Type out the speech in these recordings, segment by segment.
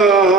Ah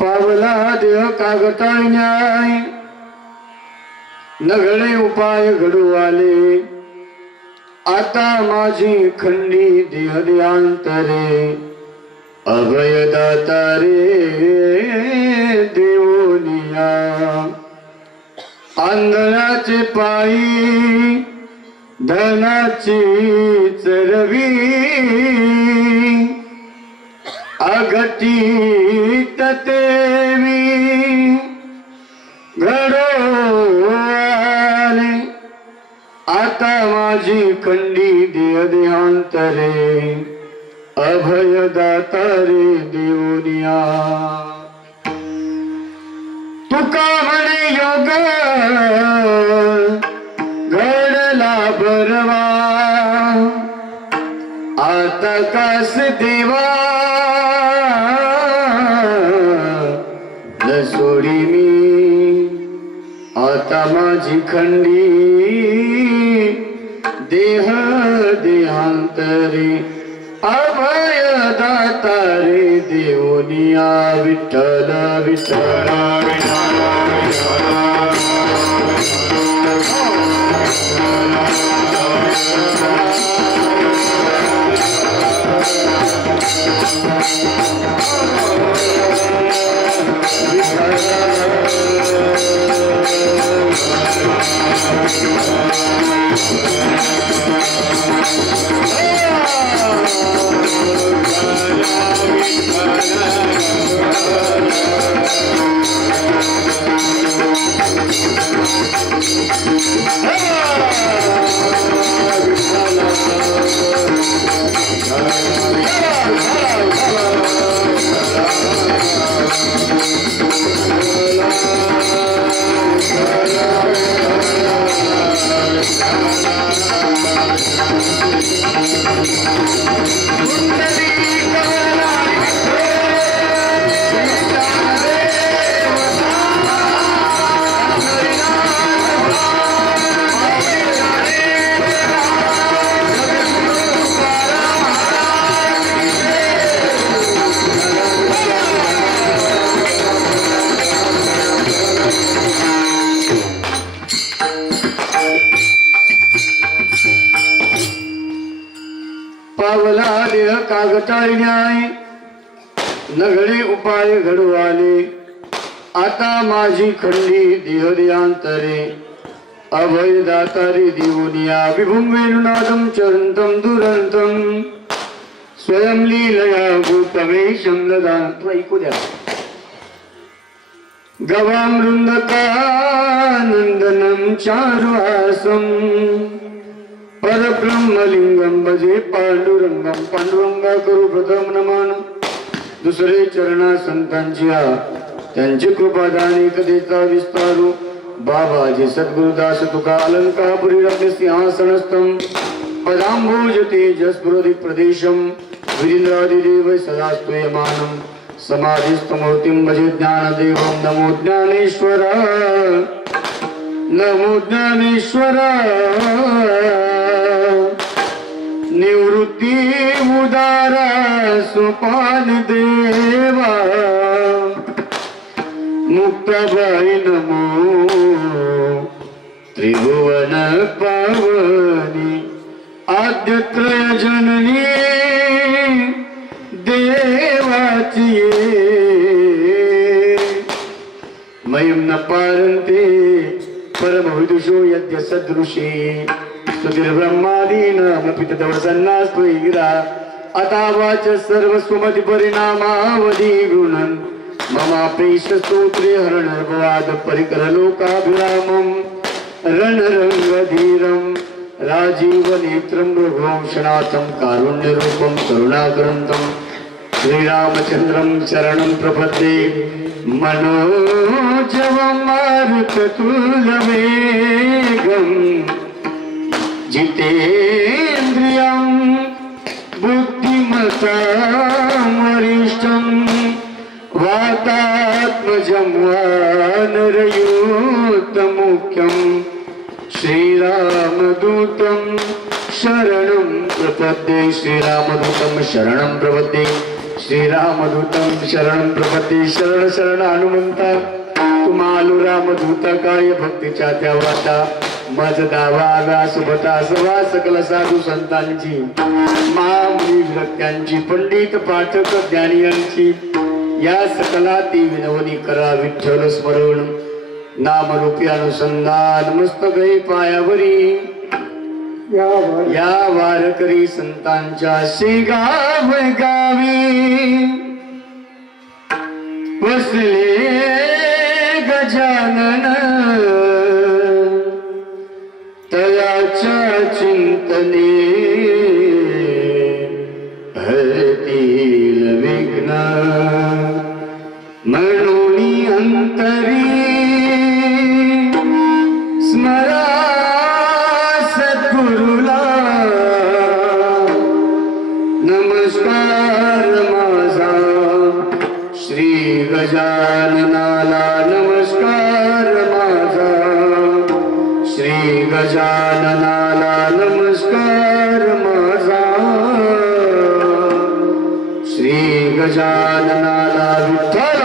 पावला देह कागताळ न्याय नघळे उपाय घडू आले आता माझी खंडी देह देहांतरे अभयदाता रे देवोनिया आंधळाचे पायी धनाची चरवी अघटित तेवी घडोले आता माझी खंडी देह देहांतरे अभय दाता रे देवनिया तुका म्हणे योग घडला बरवा आता कास देवा सोडी मी आता माझी खंडी देह देहांतरे अभय दाता रे देवनिया विठ्ठल विठ्ठल पावला देह कागटाळी न्याय नगळे उपाय घडू आले आता माझी खंडी देह देहांतरे अभय दातारे देवनिया विभुं वेणुनादं चरंतं दुरंतं स्वयं लीलया भूतवेशं ददातु ऐकू द्या गवामृंदकानंदनं चारुहासं परब्रह्मलिंगम भजे पांडुरंगम पांडुरंगा करू प्रथम नमन दुसरे चरणा संतांची त्यांची कृपादान एकदेचा विस्तारू बाबाजी सद्गुरुदास तुका अलंकापुरी रत्न सिंहासनस्थं पदांभोज तेजस्फुरदि प्रदेशं वीरेंद्रादिदेव सदास्तूयमानं समाधिस्थमूर्तिं भजे ज्ञानदेवं नमो ज्ञानेश्वर नमो ज्ञानेश्वर निवृत्ती उदारा सुपान देवा मुक्ताबाई नमो त्रिभुवन पावनी आद्यत्रय जननी देवाची मयं न पारन्ते परमविदुषो यद्य सदृशे सुधीर ब्रह्मादीनमपित दवसन्नास्त्वैगिरा अता वाच सर्वस्वमति परिणामावधि गृह्णन् ममापेश स्तोत्रे हरणर्भवाद परिकरलोकाभिरामं रणरङ्गधीरं राजीवनेत्रं रघुवंशनाथं कारुण्यरूपं करुणाकरन्तं श्रीरामचन्द्रं शरणं प्रपद्ये मनोजवं मारुततुल्यवेगम् जितेन्द्रियं बुद्धिमतां वरिष्ठं वातात्मजं वानरयूतमुख्यं श्रीरामदूतं शरणं प्रपद्ये श्रीरामदूतं शरणं प्रपद्ये श्रीरामदूतं शरणं प्रपद्ये शरण शरण हनुमंता तुम्हालू रामदूता काय भक्तीच्या त्या वाटा मज दावा आगा सुभता सवा सकल साधू संतांची महामुनी विरक्त्यांची पंडित पाठक ज्ञानियांची या सकला ती विनवणी करा विठ्ठल स्मरण नामरूपी अनुसंधान मस्तकही पायावरी या वारकरी संतांच्या शेगाव गावी बसले गजानन तयाच्या चिंतने हरतील विघ्न म्हणून अंतरी स्मरा सद्गुरुला नमस्कार माझा श्री गजाननाला नमस्कार माझा श्री गजाननाला नमस्कार माझा श्री गजाननाला विठ्ठल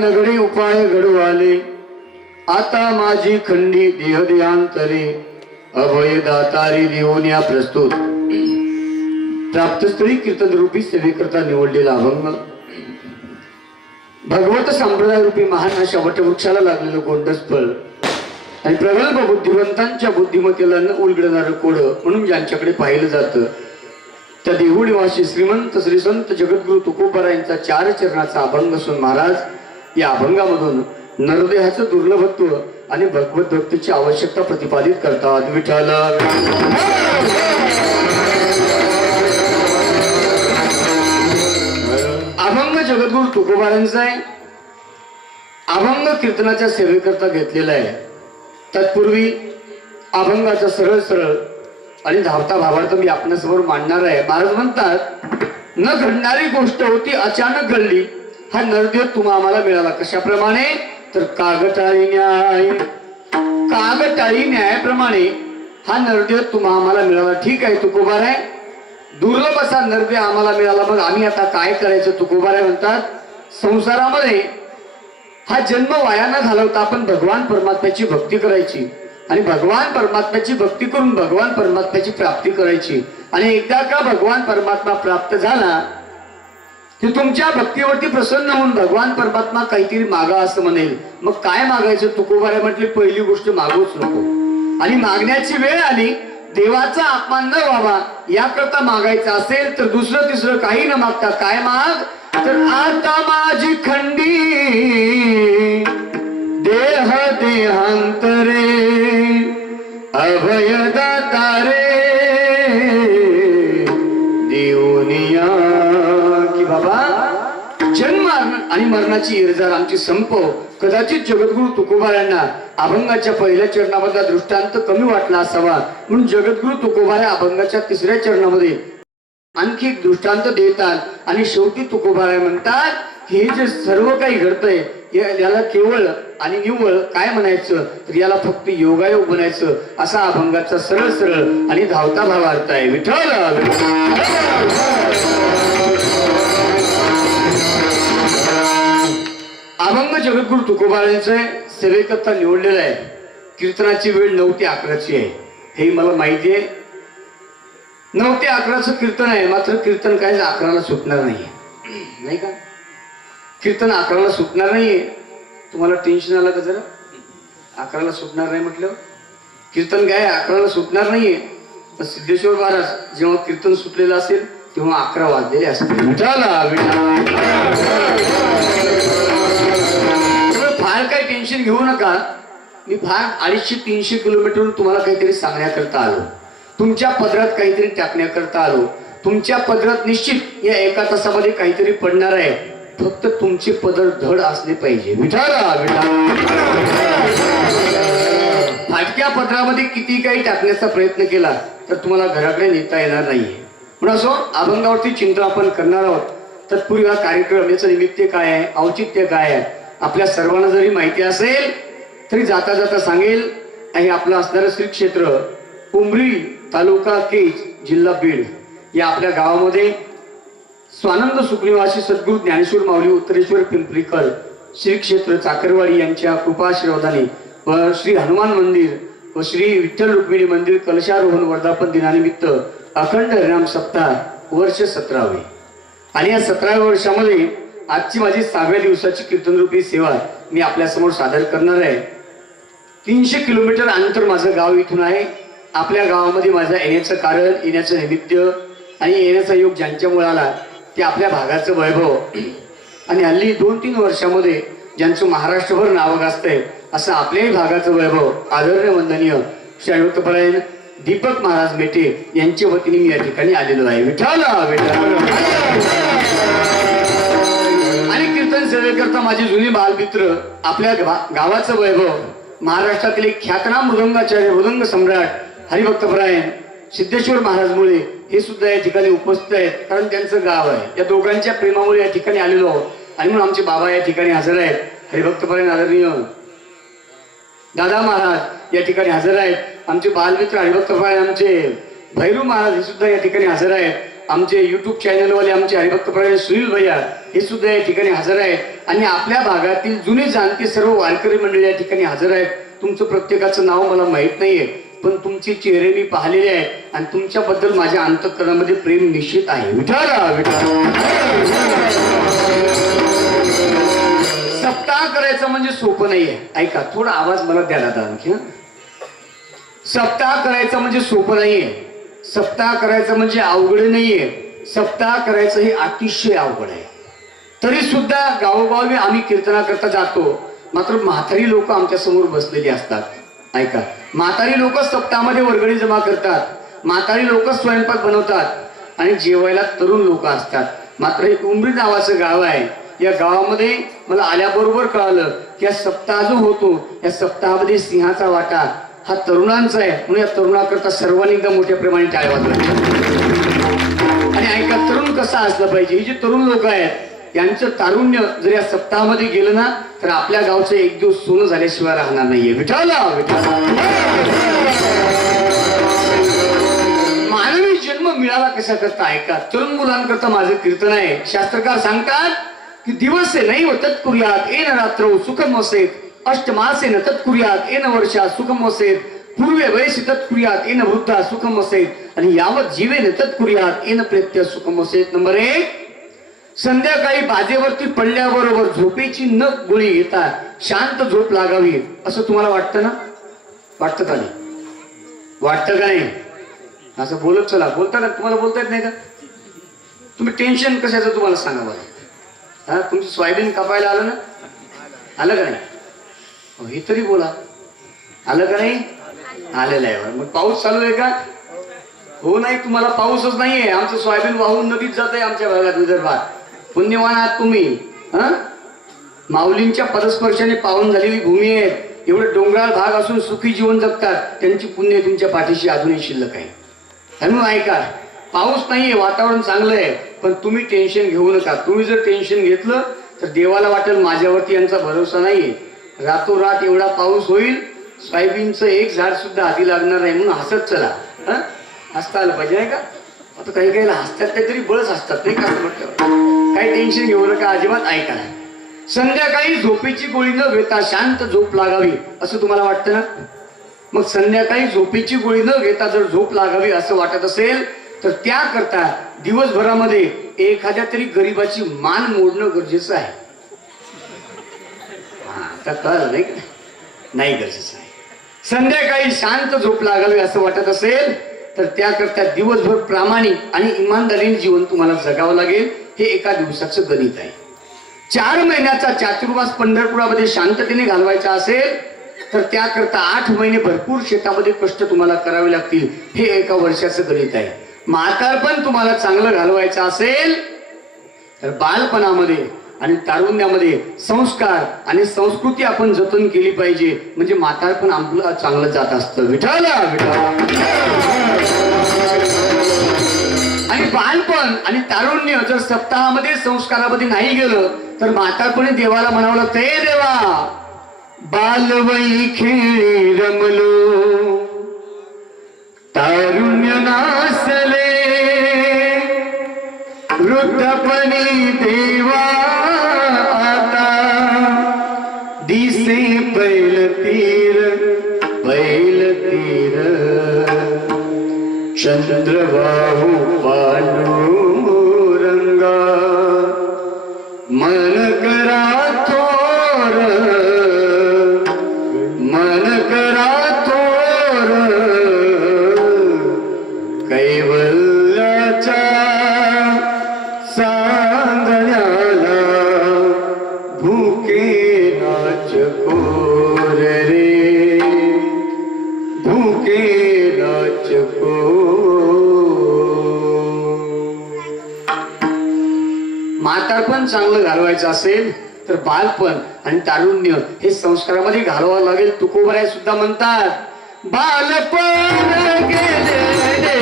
नगडी उपाय घडवाले आता माझी खंडी देह देहांतरे अभय दातारी देवोन्या प्रस्तुत प्राप्तस्थळी कीर्तन रूपी सेवेकरता निवडलेला अभंग भगवत संप्रदाय रूपी महान अशा वटवृक्षाला लागलेलं गोंडस फळ आणि प्रगल्भ बुद्धिवंतांच्या बुद्धिमत्तेला न उलगडणारं कोड म्हणून ज्यांच्याकडे पाहिलं जातं त्या देहू निवासी श्रीमंत श्री संत जगद्गुरु तुकोबारायांचा 4 चरणाचा अभंग असून महाराज या अभंगामधून नरदेहाचं दुर्लभत्व आणि भगवत भक्तीची आवश्यकता प्रतिपादित करतात विठ्ठल अभंग जगद्गुरु तुकोबारायांचा आहे अभंग कीर्तनाच्या सेवेकरता घेतलेला आहे तत्पूर्वी अभंगाचा सरळ सरळ आणि धावता भावार्थ मी आपल्यासमोर मांडणार आहे महाराज म्हणतात न घडणारी गोष्ट होती अचानक घडली हा नरदेव तुम्हा आम्हाला मिळाला कशाप्रमाणे तर कागटाळी न्यायाप्रमाणे हा नरदेव तुम्हा आम्हाला मिळाला ठीक आहे तुकोबार आहे दुर्लभ असा नरदेव आम्हाला मिळाला मग आम्ही आता काय करायचं तुकोबार आहे म्हणतात संसारामध्ये हा जन्म वाया न घालवता आपण भगवान परमात्म्याची भक्ती करायची आणि भगवान परमात्म्याची भक्ती करून भगवान परमात्म्याची प्राप्ती करायची आणि एकदा का भगवान परमात्मा प्राप्त झाला की तुमच्या भक्तीवरती प्रसन्न होऊन भगवान परमात्मा काहीतरी मागा असं म्हणेल मग काय मागायचं तुकोबारे म्हटले पहिली गोष्ट मागूच नको आणि मागण्याची वेळ आली देवाचा अपमान न व्हावा याकरता मागायचं असेल तर दुसरं तिसरं काही न मागता काय माग तर आता माझी खंडी देह देहांतरे अभय दातारे देवनिया की बाबा जन्म आणि मरणाची इरजार आमची संपव कदाचित जगद्गुरु तुकोबारांना अभंगाच्या पहिल्या चरणामधला दृष्टांत कमी वाटला असावा म्हणून जगद्गुरु तुकोबारा अभंगाच्या 3ऱ्या चरणामध्ये आणखी एक दृष्टांत देतात आणि शेवटी तुकोबारा म्हणतात हे जे सर्व काही घडतंय याला केवळ आणि निव्वळ काय म्हणायचं तर याला फक्त योगायोग म्हणायचं असा अभंगाचा सरळ सरळ आणि धावता भाव अर्थ आहे विठ्ठल अभंग जगद्गुरु तुकोबारांचं सेवेकरता निवडलेलं आहे कीर्तनाची वेळ 9 ते 11ची आहे हे मला माहिती आहे 9 ते 11चं कीर्तन आहे मात्र कीर्तन काय 11ला सुटणार नाही का कीर्तन 11ला सुटणार नाहीये तुम्हाला टेन्शन आलं का जरा 11ला सुटणार नाही म्हटलं कीर्तन काय 11ला सुटणार नाहीये तर सिद्धेश्वर महाराज जेव्हा कीर्तन सुटलेलं असेल तेव्हा 11 वाजलेले असतील फार काही टेन्शन घेऊ नका मी फार 250-300 किलोमीटरवरून तुम्हाला काहीतरी सांगण्याकरता आलो तुमच्या पदरात काहीतरी टाकण्याकरता आलो तुमच्या पदरात निश्चित या 1 तासामध्ये काहीतरी पडणार आहे फक्त तुमचे पदर धड असले पाहिजे फाटक्या पदरामध्ये किती काही टाकण्याचा प्रयत्न केला तर तुम्हाला घराकडे नेता येणार नाहीये म्हणून असो अभंगावरती चिंतन आपण करणार आहोत तत्पूर्वी हा कार्यक्रम याचं निमित्त काय आहे औचित्य काय आहे आपल्या सर्वांना जरी माहिती असेल तरी जाता जाता सांगेल, हे आपलं असणारं श्री क्षेत्र उमरी तालुका केज जिल्हा बीड या आपल्या गावामध्ये स्वानंद सुखनिवासी सद्गुरू ज्ञानेश्वर माऊली उत्तरेश्वर पिंपरीकर श्री क्षेत्र चाकरवाडी यांच्या कृपाशीर्वादाने व श्री हनुमान मंदिर व श्री विठ्ठल रुक्मिणी मंदिर कलशारोहण वर्धापन दिनानिमित्त अखंड हरिनाम सप्ताह वर्ष 17वे आणि या 17व्या वर्षामध्ये आजची माझी 6व्या दिवसाची कीर्तनरूपी सेवा मी आपल्या समोर सादर करणार आहे. 300 किलोमीटर अंतर माझं गाव इथून आहे. आपल्या गावामध्ये माझं येण्याचं कारण, येण्याचं निमित्त आणि येण्याचा योग ज्यांच्यामुळे आला ते आपल्या भागाचं वैभव आणि हल्ली 2-3 वर्षामध्ये ज्यांचं महाराष्ट्रभर नाव गाजतंय असं आपल्याही भागाचं वैभव आदरणीय वंदनीय श्री हरिभक्तपरायण दीपक महाराज मेटे यांच्या वतीने मी या ठिकाणी आलेलो आहे. विठ्ठल आणि कीर्तन सेवेकरता माझे जुने बालमित्र आपल्या गावाचं वैभव महाराष्ट्रातील एक ख्यातनाम मृदंगाचार्य मृदंग सम्राट हरिभक्तपरायण सिद्धेश्वर महाराज मुळे हे सुद्धा या ठिकाणी उपस्थित आहेत. कारण त्यांचं गाव आहे. या दोघांच्या प्रेमामुळे या ठिकाणी आलेलो आहोत आणि म्हणून आमचे बाबा या ठिकाणी हजर आहेत. हरिभक्तपरायण आदरणीय दादा महाराज या ठिकाणी हजर आहेत. आमचे बालमित्र हरिभक्तपरायण आमचे भैरू महाराज हे सुद्धा या ठिकाणी हजर आहेत. आमचे युट्यूब चॅनलवाले आमचे हरिभक्तपरायण सुनील भैया हे सुद्धा या ठिकाणी हजर आहेत. आणि आपल्या भागातील जुने जाणते सर्व वारकरी मंडळी या ठिकाणी हजर आहेत. तुमचं प्रत्येकाचं नाव मला माहित नाहीये, पण तुमचे चेहरे मी पाहिलेले आहेत आणि तुमच्याबद्दल माझ्या अंतःकरणामध्ये प्रेम निश्चित आहे. सप्ताह करायचं म्हणजे सोपं नाहीये. ऐका, थोडा आवाज मला द्या दादा आणखी. सप्ताह करायचं म्हणजे सोपं नाहीये. सप्ताह करायचं म्हणजे अवघड नाहीये. सप्ताह करायचं हे अतिशय अवघड आहे. तरी सुद्धा गावोगावी आम्ही कीर्तनाकरता जातो. मात्र म्हातारी लोक आमच्या समोर बसलेली असतात. ऐका, म्हातारी लोक सप्ताहामध्ये वर्गणी जमा करतात. म्हातारी लोक स्वयंपाक बनवतात आणि जेवायला तरुण लोक असतात. मात्र हे उमरी नावाचं गाव आहे. या गावामध्ये मला आल्याबरोबर कळालं की या सप्ताह जो होतो या सप्ताहामध्ये सिंहाचा वाटा हा तरुणांचा आहे. म्हणून या तरुणाकरता सर्वांनी एकदम मोठ्या प्रमाणे टाळ्या वाजवायच्या. आणि ऐका, तरुण कसा असलं पाहिजे. ही जी तरुण लोक आहेत यांचं तारुण्य जर या सप्ताहामध्ये गेलं ना तर आपल्या गावचं एक दिवस सोनं झाल्याशिवाय राहणार नाहीये. विठ्ठल मानवी जन्म मिळाला कशा करता. ऐका, तरुण मुलांकरता माझं कीर्तन आहे. शास्त्रकार सांगतात की दिवसे नैव तत्कुर्यात येन रात्र सुखम वसेत, अष्टमासे न तत्कुर्यात येन वर्षा सुखम वसेत, पूर्वे वयसी तत्कुर्यात येन वृद्धा सुखम वसेत, आणि यावत जीवेन तत्कुर्यात येन प्रेत्य सुखम वसेत. नंबर 1, संध्याकाळी बाजेवरती पडल्याबरोबर झोपेची न गोळी घेता शांत झोप लागावी असं तुम्हाला वाटतं ना? वाटतं का नाही? वाटतं का नाही? असं बोलत चला. बोलता ना? तुम्हाला बोलता येत नाही का? तुम्ही टेन्शन कशाचं तुम्हाला सांगा बरं. हा, तुमचं सोयाबीन कापायला आलं ना? आलं का नाही? हे तरी बोला. आलं का नाही? आलेलं आहे. मग पाऊस चालू आहे का? हो नाही, तुम्हाला पाऊसच नाहीये. आमचं सोयाबीन वाहून नदीत जात आहे आमच्या भागात विदर्भात. पुण्यवान आहात तुम्ही. माऊलींच्या पदस्पर्शाने पावन झालेली भूमी आहे. एवढे डोंगराळ भाग असून सुखी जीवन जगतात. त्यांची पुण्य तुमच्या पाठीशी अजूनही शिल्लक आहे. म्हणून ऐका, पाऊस नाहीये, वातावरण चांगलं आहे, पण तुम्ही टेन्शन घेऊ नका. तुम्ही जर टेन्शन घेतलं तर देवाला वाटेल माझ्यावरती यांचा भरोसा नाहीये. रातोरात एवढा पाऊस होईल, सोयाबीनचं एक झाड सुद्धा हाती लागणार नाही. म्हणून हसत चला. हसता आलं पाहिजे का? आता काही काही हसतात, काहीतरी बळच हसतात नाही का? म्हटलं काही टेन्शन घेऊ नका अजिबात. ऐका, संध्याकाळी झोपेची गोळी न घेता शांत झोप लागावी असं तुम्हाला वाटतं ना? मग संध्याकाळी झोपेची गोळी न घेता जर झोप लागावी असं वाटत असेल तर त्याकरता दिवसभरामध्ये एखाद्या तरी गरीबाची मान मोडणं गरजेचं आहे. आता कळलं नाही? नाही गरजेचं आहे. संध्याकाळी शांत झोप लागावी असं वाटत असेल तर त्याकरता दिवसभर प्रामाणिक आणि इमानदारीने जीवन तुम्हाला जगावं लागेल. हे एका दिवसाचं गणित आहे. 4 महिन्याचा चातुर्मास पंढरपुरामध्ये शांततेने घालवायचा असेल तर त्याकरता 8 महिने भरपूर शेतामध्ये कष्ट तुम्हाला करावे लागतील. हे एका वर्षाचं गणित आहे. म्हातारपण तुम्हाला चांगलं घालवायचं असेल तर बालपणामध्ये आणि तारुण्यामध्ये संस्कार आणि संस्कृती आपण जतन केली पाहिजे. म्हणजे म्हातारपण आपलं चांगलं जात असतं. विठ्ठल विठ्ठल. आणि बालपण आणि तारुण्य जर सप्ताहामध्ये संस्कारामध्ये नाही गेलं तर म्हातारपणी देवाला म्हणावं लागतं, हे देवा बालवई खेळी रमलो तारुण्य नासले वृद्धपणी देवा आता दिसे पैल तीर चंद्रबाहू पांडुरंगा मन करा थोर कैवल्याच्या सांगण्याला भूके नाच कोर रे भूके नाच म्हातारपण चांगलं घालवायचं असेल तर बालपण आणि तारुण्य हे संस्कारामध्ये घालवावं लागेल. तुकोबराय सुद्धा म्हणतात बालपण गेले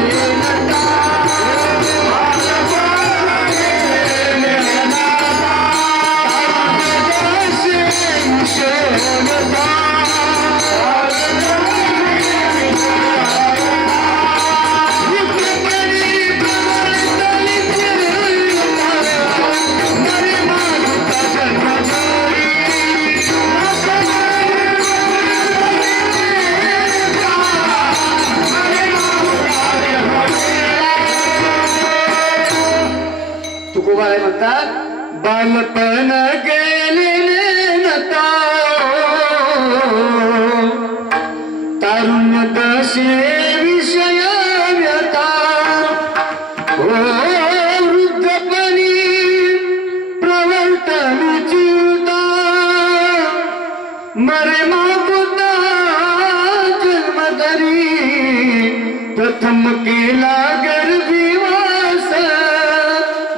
म्हणतात बालपण गेले नता तारुण्य दशे विषय व्यथा वृद्धपणी प्रवर्तन चिंता मरे मागुता जन्मधरी प्रथम केला गर्भीवास.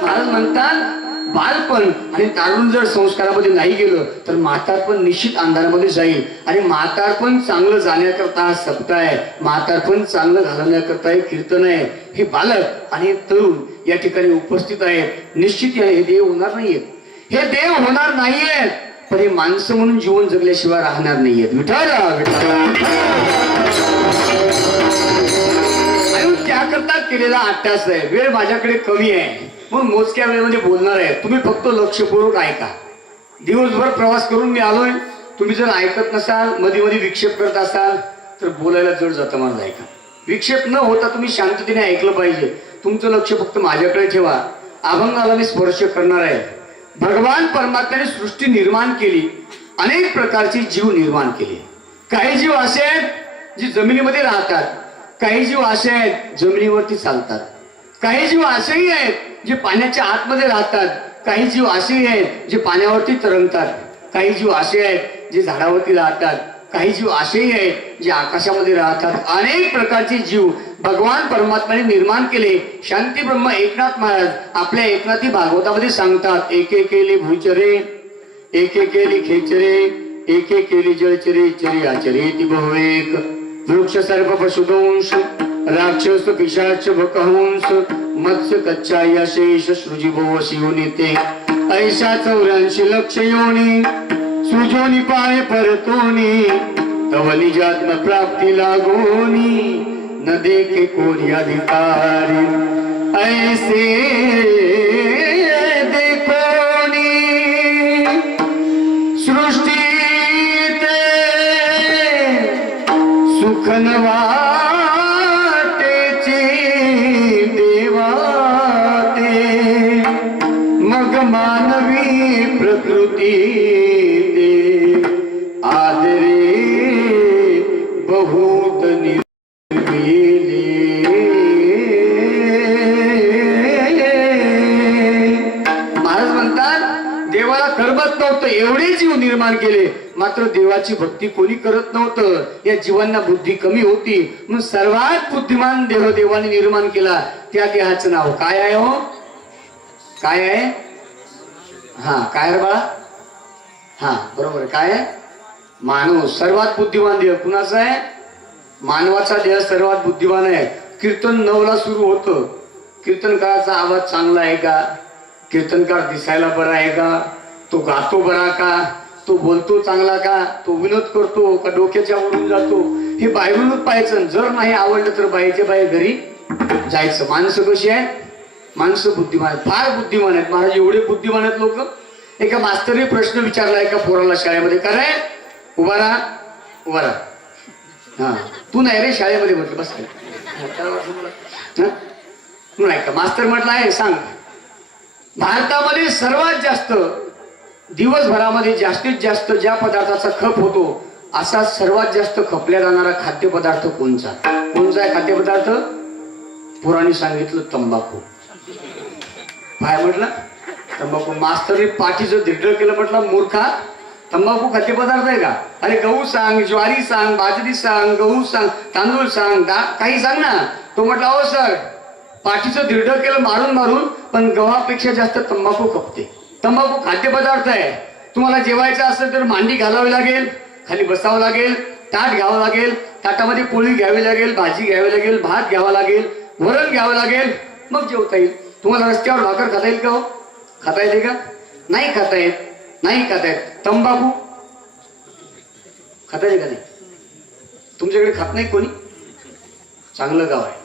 महाराज म्हणतात बालपण आणि तारुण जर संस्कारामध्ये नाही गेलं तर म्हातारपण निश्चित अंधारामध्ये जाईल. आणि म्हातारपण चांगलं जाण्याकरता हा सप्ताह आहे, म्हातारपण चांगलं घालवण्याकरता हे कीर्तन आहे. हे बालक आणि तरुण या ठिकाणी उपस्थित आहेत. निश्चित हे देव होणार नाहीयेत, हे देव होणार नाहीयेत, पण हे माणसं म्हणून जीवन जगल्याशिवाय राहणार नाहीयेत. विठाला त्याकरता केलेला अट्टास आहे. वेळ माझ्याकडे कमी आहे म्हणून मोजक्या वेळेमध्ये बोलणार आहे. तुम्ही फक्त लक्षपूर्वक ऐका. दिवसभर प्रवास करून मी आलोय, तुम्ही जर ऐकत नसाल, मध्ये मध्ये विक्षेप करत असाल तर बोलायला जड जातं. माझं ऐका. विक्षेप न होता तुम्ही शांततेने ऐकलं पाहिजे. तुमचं लक्ष फक्त माझ्याकडे ठेवा. अभंगाला मी स्पर्श करणार आहे. भगवान परमात्म्याने सृष्टी निर्माण केली, अनेक प्रकारचे जीव निर्माण केले. काही जीव असे आहेत जे जमिनीमध्ये राहतात, काही जीव असे आहेत जमिनीवरती चालतात, काही जीव असेही आहेत जे पाण्याच्या आतमध्ये राहतात, काही जीव असेही आहेत जे पाण्यावरती तरंगतात, काही जीव असे आहेत जे झाडावरती राहतात, काही जीव असेही आहेत जे आकाशामध्ये राहतात. अनेक प्रकारचे जीव भगवान परमात्म्याने निर्माण केले. शांती ब्रह्म एकनाथ महाराज आपल्या एकनाथी भागवतामध्ये सांगतात, एके केली भूचरे, एके केली खेचरे, एके केली जळचरे, चरे आचरे ती बहुएक. वृक्ष सर्प पशुदंश राक्षस पिशाच बकहंस मत्स्य कच्चा यशेष सृजीभव शिवनिते ऐशा 84 लक्ष योनी सुजोनी पाय परतोनी तव निजात्म प्राप्ती लागोनी न देखे कोणी अधिकारी ऐसे देखोनी सृष्टी सुखन वाटेची देवा ते मग मानवी प्रकृती ते आदरे बहुत निर्मिले. महाराज म्हणतात देवाला करमत नव्हतं, एवढे जीव निर्माण केले, मात्र देवाची भक्ती कोणी करत नव्हतं. या जीवांना बुद्धी कमी होती म्हणून सर्वात बुद्धिमान देह देवाने निर्माण केला. त्या देहाचं नाव काय आहे हो? काय आहे? हा काय रे बाळा? हा बरोबर. काय आहे? मानव. सर्वात बुद्धिमान देह कुणाचा आहे? मानवाचा देह सर्वात बुद्धिमान आहे. कीर्तन 9 ला सुरू होतं कीर्तनकाराचा आवाज चांगला आहे का, कीर्तनकार दिसायला बरा आहे का, तो गातो बरा का, तो बोलतो चांगला का, तो विनोद करतो का डोक्याच्या वरून जातो, हे बाहेरूनच पाहायचं. जर नाही आवडलं तर बाहेरच्या बाहेर घरी जायचं. माणसं कशी आहेत, माणसं बुद्धिमान आहेत, फार बुद्धिमान आहेत महाराज, एवढे बुद्धिमान आहेत लोक. एका मास्तरने प्रश्न विचारला एका पोराला शाळेमध्ये, का रे उभा राहा उभा राहा. हा तू नाही रे शाळेमध्ये, म्हटलं बस तू नाही का. मास्तर म्हटलं आहे, सांग भारतामध्ये सर्वात जास्त दिवसभरामध्ये जास्तीत जास्त ज्या पदार्थाचा खप होतो असा सर्वात जास्त खपल्या जाणारा खाद्यपदार्थ कोणचा, कोणचा आहे खाद्यपदार्थ? पुराणी सांगितलं तंबाखू. काय म्हटलं? तंबाखू. मास्तरने पाठीचं धिड्ड केलं, म्हटलं मूर्खा, तंबाखू खाद्यपदार्थ आहे का? अरे गहू सांग, ज्वारी सांग, बाजरी सांग, गहू सांग, तांदूळ सांग, काही सांग ना. तो म्हटला हो सर, पाठीचं धिड्ड केलं मारून मारून, पण गव्हापेक्षा जास्त तंबाखू खपते. तंबाखू खाद्यपदार्थ आहे. तुम्हाला जेवायचं असेल तर मांडी घालावी लागेल, खाली बसावं लागेल, ताट घ्यावं लागेल, ताटामध्ये पोळी घ्यावी लागेल, भाजी घ्यावी लागेल, भात घ्यावा लागेल, वरण घ्यावं लागेल, मग जेवता येईल. तुम्हाला रस्त्यावर भाकर खाता येईल का हो? खाता येते का? नाही खाता येत, नाही खाता येत. तंबाखू खाता येते का नाही? तुमच्याकडे खात नाही कोणी? चांगलं गाव आहे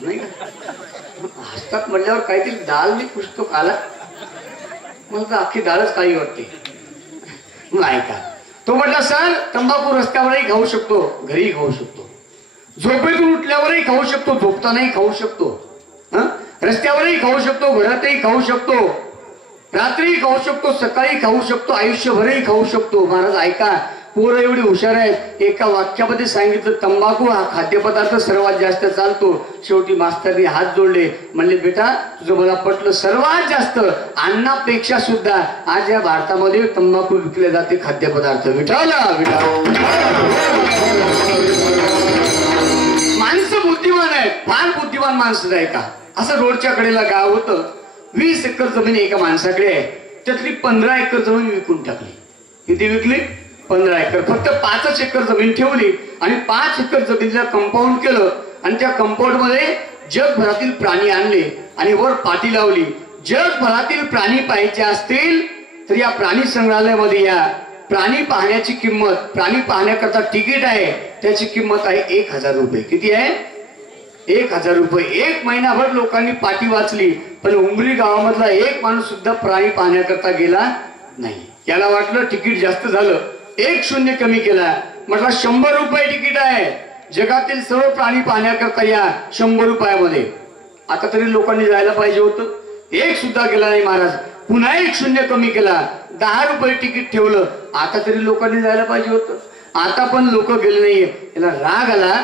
नाही का? हसतात म्हटल्यावर काहीतरी डाळ मी पुसतो खाला, मला तर अख्खी डाळच काही वाटते. नाही का? तो म्हटला सर तंबाखू रस्त्यावरही खाऊ शकतो, घरीही खाऊ शकतो, झोपेतून उठल्यावरही खाऊ शकतो, झोपतानाही खाऊ शकतो, रस्त्यावरही खाऊ शकतो, घरातही खाऊ शकतो, रात्रीही खाऊ शकतो, सकाळी खाऊ शकतो, आयुष्यभरही खाऊ शकतो. महाराज ऐका, पोरं एवढी हुशार आहेत, एका वाक्यामध्ये सांगितलं तंबाखू हा खाद्यपदार्थ सर्वात जास्त चालतो. शेवटी मास्तरने हात जोडले, म्हणले बेटा तुझं मला पटलं, सर्वात जास्त अन्नापेक्षा सुद्धा आज या भारतामध्ये तंबाखू विकले जाते खाद्यपदार्थ. विठाला माणसं बुद्धिमान आहेत, फार बुद्धिमान माणसं आहे का. असं रोडच्या कडेला गाव होतं, 20 एकर जमीन एका माणसाकडे आहे, त्यातली 15 एकर जमीन विकून टाकली. किती विकली? 15 एकर. फक्त 5 एकर जमीन ठेवली आणि 5 एकर जमिनीला कंपाऊंड केलं आणि त्या कंपाऊंड मध्ये जगभरातील प्राणी आणले आणि वर पाटी लावली. जगभरातील प्राणी पाहायचे असतील तर या प्राणी संग्रहालयामध्ये या. प्राणी पाहण्याची किंमत, प्राणी पाहण्याकरता तिकीट आहे, त्याची किंमत आहे 1000 रुपये. किती आहे? 1000 रुपये. एक महिनाभर लोकांनी पाटी वाचली, पण उमरी गावामधला एक माणूस सुद्धा प्राणी पाहण्याकरता गेला नाही. याला वाटलं तिकीट जास्त झालं, 1 शून्य कमी केला, म्हटलं 100 रुपये तिकीट आहे, जगातील सर्व प्राणी पाहण्याकरता या 100 रुपयामध्ये. आता तरी लोकांनी जायला पाहिजे होतं, एक सुद्धा गेला नाही महाराज. पुन्हा 1 शून्य कमी केला, 10 रुपये तिकीट ठेवलं, आता तरी लोकांनी जायला पाहिजे होतं, आता पण लोक गेले नाहीये. याला राग आला,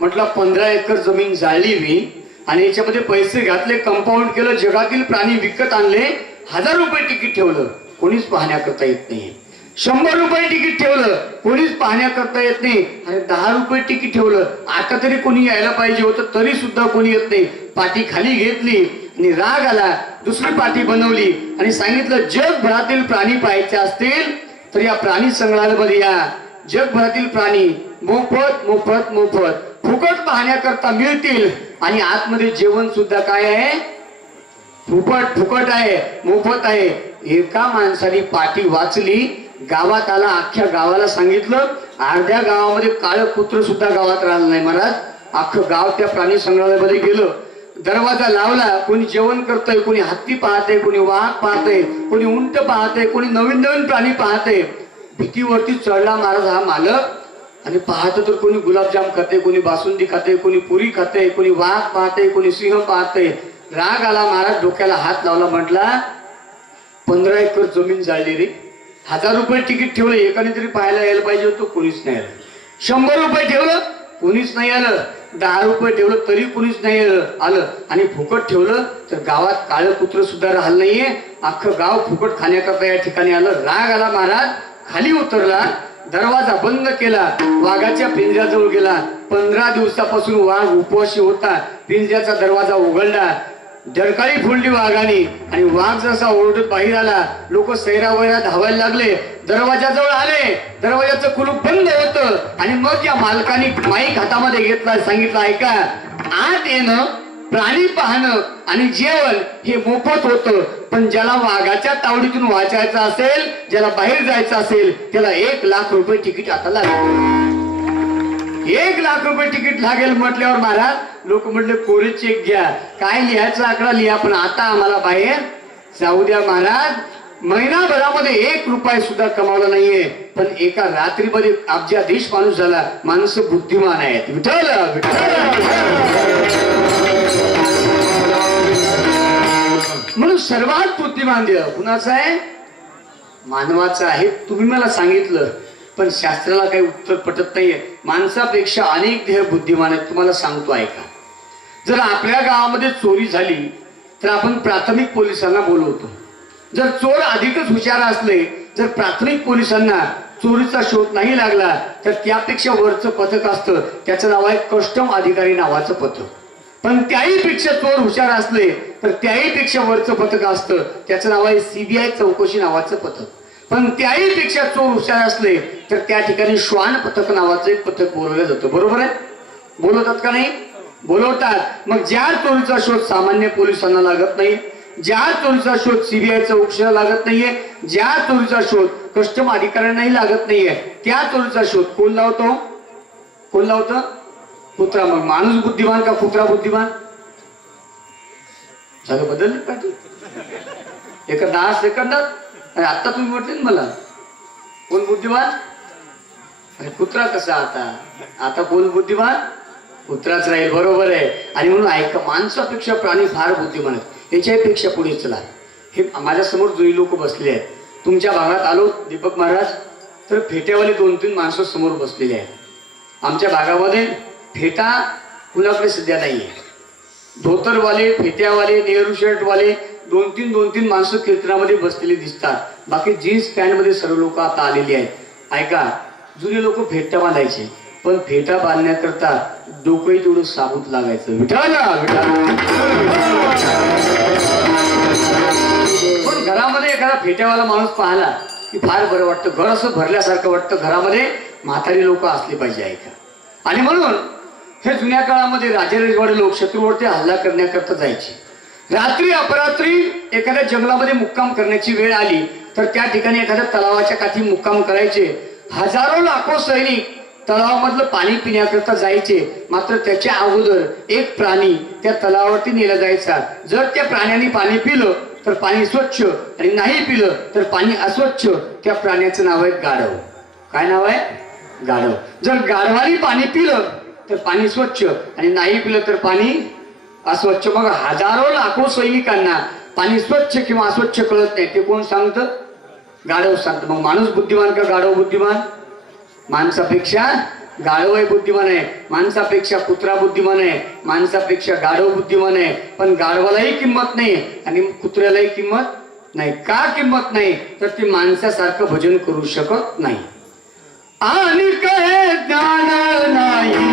म्हटलं 15 एकर जमीन जाळली मी आणि याच्यामध्ये पैसे घातले, कंपाऊंड केलं, जगातील प्राणी विकत आणले, 1000 रुपये तिकीट ठेवलं, कोणीच पाहण्याकरता येत नाही. 100 रुपये तिकीट ठेवलं, कोणीच पाहण्याकरता येत नाही. अरे 10 रुपये तिकीट ठेवलं, आता तरी कोणी यायला पाहिजे होतं, तरी सुद्धा कोणी येत नाही. पाटी खाली घेतली आणि राग आला, दुसरी पाटी बनवली आणि सांगितलं जगभरातील प्राणी पाहायचे असतील तर या प्राणी संग्रहालयामध्ये या. जगभरातील प्राणी मोफत मोफत मोफत फुकट पाहण्याकरता मिळतील आणि आतमध्ये जेवण सुद्धा काय आहे? फुकट आहे, मोफत आहे. एका माणसाने पाटी वाचली, गावात आला, अख्ख्या गावाला सांगितलं. अर्ध्या गावामध्ये काळं कुत्र सुद्धा गावात राहिलं नाही महाराज. अख्खं गाव त्या प्राणी संग्रहालयामध्ये गेलं, दरवाजा लावला, कोणी जेवण करतंय, कोणी हत्ती पाहतंय, कोणी वाघ पाहतंय, कोणी उंट पाहतंय, कोणी नवीन नवीन प्राणी पाहतंय. भीतीवरती चढला महाराज हा मालक आणि पाहतो तर कोणी गुलाबजाम खाते, कोणी बासुंदी खाते, कोणी पुरी खाते, कोणी वाघ पाहते, कोणी सिंह पाहते. राग आला महाराज, डोक्याला हात लावला, म्हटला 15 एकर जमीन जाळली रे, 1000 रुपये तिकीट ठेवलं, एकाने तरी पाहायला यायला पाहिजे होतं, कोणीच नाही आलं. 100 रुपये ठेवलं, कोणीच नाही आलं. 10 रुपये ठेवलं तरी कोणीच नाही आलं आणि फुकट ठेवलं तर गावात काळं कुत्र सुद्धा राहिलं नाहीये. अख्खं गाव फुकट खाण्याकरता या ठिकाणी आलं. राग आला महाराज, खाली उतरला, दरवाजा बंद केला, वाघाच्या पिंजऱ्याजवळ गेला. 15 दिवसापासून वाघ उपवाशी होता. पिंजऱ्याचा दरवाजा उघडला, डरकाळी फोडली वाघाने आणि वाघ जसा ओरडत बाहेर आला. लोक सैरा वैरा धावायला लागले, दरवाजाजवळ आले, दरवाजाचं कुलूप बंद होतं आणि मग या मालकाने माईक हातामध्ये घेतला, सांगितलं ऐका, आत येणं प्राणी पाहणं आणि जेवण हे मोफत होतं, पण ज्याला वाघाच्या तावडीतून वाचायचं असेल, ज्याला बाहेर जायचं असेल, त्याला 1,00,000 रुपये तिकीट आता लागेल. 1,00,000 तिकीट लागेल म्हटल्यावर महाराज लोक म्हटले कोरे चेक घ्या, काय लिहायचा आकडा लिहा, पण आता आम्हाला बाहेर जाऊ द्या महाराज. महिनाभरामध्ये 1 रुपया सुद्धा कमावला नाहीये, पण एका रात्रीमध्ये अब्जाधीश माणूस झाला. माणसं बुद्धिमान आहेत. विठ्ठल म्हणून सर्वात बुद्धिमान देव कुणाचा आहे? मानवाचा आहे. तुम्ही मला सांगितलं, पण शास्त्राला काही उत्तर पटत नाहीये. माणसापेक्षा अनेक देह बुद्धिमान आहेत. तुम्हाला सांगतो ऐका. जर आपल्या गावामध्ये चोरी झाली तर आपण प्राथमिक पोलिसांना बोलवतो. जर चोर अधिकच हुशार असले, जर प्राथमिक पोलिसांना चोरीचा शोध नाही लागला, तर त्यापेक्षा वरचं पथक असतं, त्याचं नाव आहे कस्टम अधिकारी नावाचं पथक. पण त्याहीपेक्षा चोर हुशार असले तर त्याहीपेक्षा वरचं पथक असतं, त्याचं नाव आहे CBI चौकशी नावाचं पथक. पण त्याहीपेक्षा चोर हुशार असले तर त्या ठिकाणी श्वान पथक नावाचं एक पथक बोलवलं जातं. बरोबर आहे? बोलवतात का नाही? बोलवतात. मग ज्या चोरीचा शोध सामान्य पोलिसांना लागत नाही, ज्या चोरीचा शोध CBI चौकशीला लागत नाहीये, ज्या चोरीचा शोध कस्टम अधिकाऱ्यांनाही लागत नाहीये, त्या चोरीचा शोध कोण लावतो? कोण लावतं? कुत्रा. मग माणूस बुद्धिमान का कुत्रा बुद्धिमान? सगळं बदलले पाहिजे एका 10 सेकंदात. अरे आता तुम्ही म्हटले ना मला कोण बुद्धिमान? अरे कुत्रा कसा? आता कोण बुद्धिमान? कुत्राच राहील. बरोबर आहे. आणि म्हणून ऐका, माणसापेक्षा प्राणी फार बुद्धिमान आहेत. याच्यापेक्षा पुढे चला. हे माझ्या समोर जुई लोक बसले आहेत. तुमच्या भागात आलो दीपक महाराज, तर फेट्यावाले 2-3 माणसं समोर बसलेले आहेत. आमच्या भागामध्ये फेटा कुणाकडे सध्या नाहीये. धोतरवाले, फेट्यावाले, नेहरू शर्टवाले 2-3 माणसं कीर्तनामध्ये बसलेली दिसतात. बाकी जीन्स पॅन्ट मध्ये सर्व लोक आता आलेली आहेत. ऐका, जुने लोक फेटा बांधायचे, पण फेटा बांधण्याकरता डोकंही तेवढं साबूत लागायचं. पण घरामध्ये एखादा फेट्यावाला माणूस पाहिला की फार बरं वाटतं. घर असं भरल्यासारखं वाटतं. घरामध्ये म्हातारी लोक असली पाहिजे. ऐका. आणि म्हणून हे जुन्या काळामध्ये राजेरजवाडे लोक शत्रूवरती हल्ला करण्याकरता जायचे. रात्री अपरात्री एखाद्या जंगलामध्ये मुक्काम करण्याची वेळ आली तर त्या ठिकाणी एखाद्या तलावाच्या काठी मुक्काम करायचे. हजारो लाखो सैनिक तलावामधलं पाणी पिण्याकरता जायचे. मात्र त्याच्या अगोदर एक प्राणी त्या तलावावरती नेला जायचा. जर त्या प्राण्याने पाणी पिलं तर पाणी स्वच्छ, आणि नाही पिलं तर पाणी अस्वच्छ. त्या प्राण्याचं नाव आहे गाढव. काय नाव आहे? गाढव. जर गाढवाने पाणी पिलं तर पाणी स्वच्छ, आणि नाही पिलं तर पाणी अस्वच्छ. मग हजारो लाखो सैनिकांना पाणी स्वच्छ किंवा अस्वच्छ कळत नाही. ते कोण सांगतं? गाढव सांगतं. मग माणूस बुद्धिमान का गाढव बुद्धिमान? माणसापेक्षा गाढव बुद्धिमान आहे. माणसापेक्षा कुत्रा बुद्धिमान आहे. माणसापेक्षा गाढव बुद्धिमान आहे. पण गाढवालाही किंमत नाही आणि कुत्र्यालाही किंमत नाही. का किंमत नाही? तर ते माणसासारखं भजन करू शकत नाही. आणि काय ज्ञान नाही,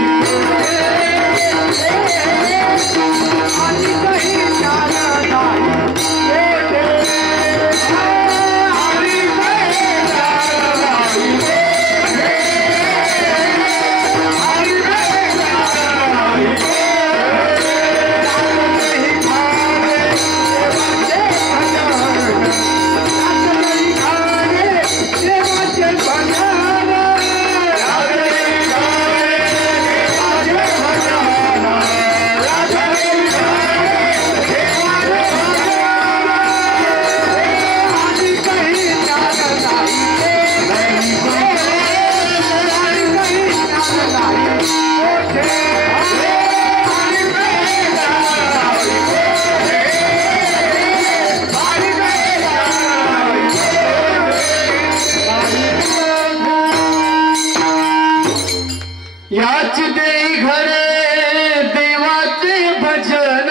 याच दे घरे देवाचे भजन,